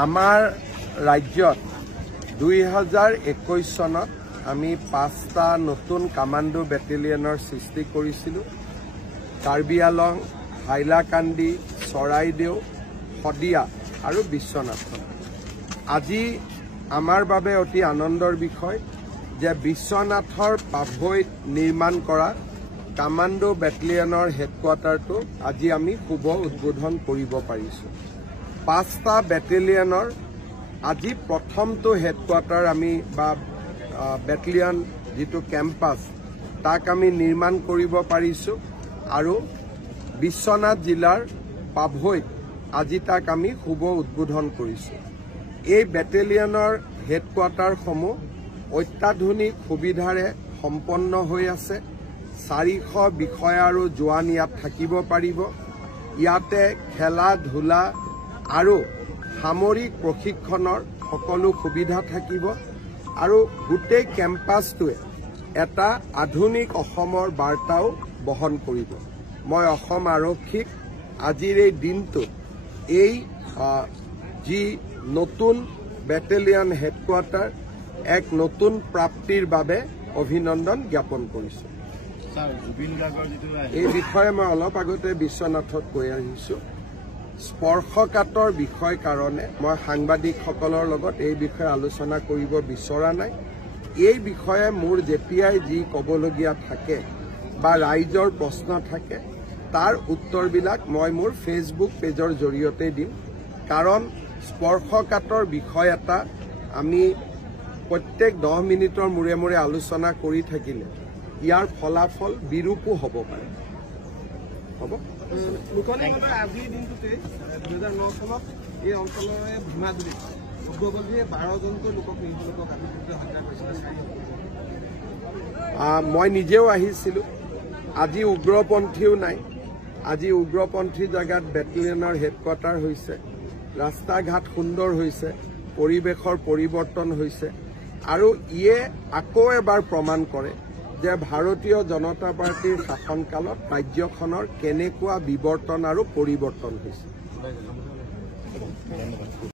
আমাৰ ৰাজ্যত 2021 চনত আমি 5টা নতুন কামাণ্ডো বেটেলিয়নৰ সৃষ্টি কৰিছিলোঁ। কাৰ্বি আলং, হাইলাকান্দি, চৰাইদেউ, শদিয়া আৰু বিশ্বনাথত। আজি আমাৰ বাবে অতি আনন্দৰ বিষয় যে বিশ্বনাথৰ পাভৈত নিৰ্মাণ কৰা কামাণ্ডো বেটেলিয়নৰ হেডকোৱাৰ্টাৰটো আজি আমি শুভ উদ্বোধন কৰিব পাৰিছোঁ। 5টা বেটেলিয়নৰ আজি প্ৰথমটো হেডকোৱাৰ্টাৰ আমি বা বেটেলিয়ন যিটো কেম্পাছ তাক আমি নিৰ্মাণ কৰিব পাৰিছোঁ আৰু বিশ্বনাথ জিলাৰ পাভৈত আজি তাক আমি শুভ উদ্বোধন কৰিছোঁ। এই বেটেলিয়নৰ হেডকোৱাৰ্টাৰসমূহ অত্যাধুনিক সুবিধাৰে সম্পন্ন হৈ আছে। 400 বিষয়া আৰু জোৱান ইয়াত থাকিব পাৰিব। ইয়াতে খেলা ধূলা আৰু সামৰিক প্ৰশিক্ষণৰ সকলো সুবিধা থাকিব আৰু গোটেই কেম্পাছটোৱে এটা আধুনিক অসমৰ বাৰ্তাও বহন কৰিব। মই অসম আৰক্ষীক আজিৰ এই দিনটোত এই যি নতুন বেটেলিয়ন হেডকোৱাৰ্টাৰ এক নতুন প্ৰাপ্তিৰ বাবে অভিনন্দন জ্ঞাপন কৰিছোঁ। এই বিষয়ে মই অলপ আগতে বিশ্বনাথত কৈ আহিছোঁ। স্পৰ্শকাতৰ বিষয় কাৰণে মই সাংবাদিকসকলৰ লগত এই বিষয়ে আলোচনা কৰিব বিচৰা নাই। এই বিষয়ে মোৰ যেতিয়াই যি ক'বলগীয়া থাকে বা ৰাইজৰ প্ৰশ্ন থাকে তাৰ উত্তৰবিলাক মই মোৰ ফেচবুক পেজৰ জৰিয়তে দিম। কাৰণ স্পৰ্শকাতৰ বিষয় এটা আমি প্ৰত্যেক 10 মিনিটৰ মূৰে মূৰে আলোচনা কৰি থাকিলে ইয়াৰ ফলাফল বিৰূপো হ'ব পাৰে। হ'ব আজিৰ দিনটোতে 2009 চনত এই অঞ্চলৰে ভীমাদুলিত উগ্ৰপন্থীয়ে 12জনকৈ লোকক হত্যা কৰিছিলে। মই নিজেও আহিছিলোঁ। আজি উগ্ৰপন্থীও নাই। আজি উগ্ৰপন্থী জেগাত বেটেলিয়নৰ হেডকোৱাৰ্টাৰ হৈছে। ৰাস্তা ঘাট সুন্দৰ হৈছে, পৰিৱেশৰ পৰিৱৰ্তন হৈছে আৰু ইয়ে আকৌ এবাৰ প্ৰমাণ কৰে যে ভাৰতীয় জনতা পাৰ্টীৰ শাসনকালত ৰাজ্যখনৰ কেনেকুৱা বিৱৰ্তন আৰু পৰিৱৰ্তন হৈছে।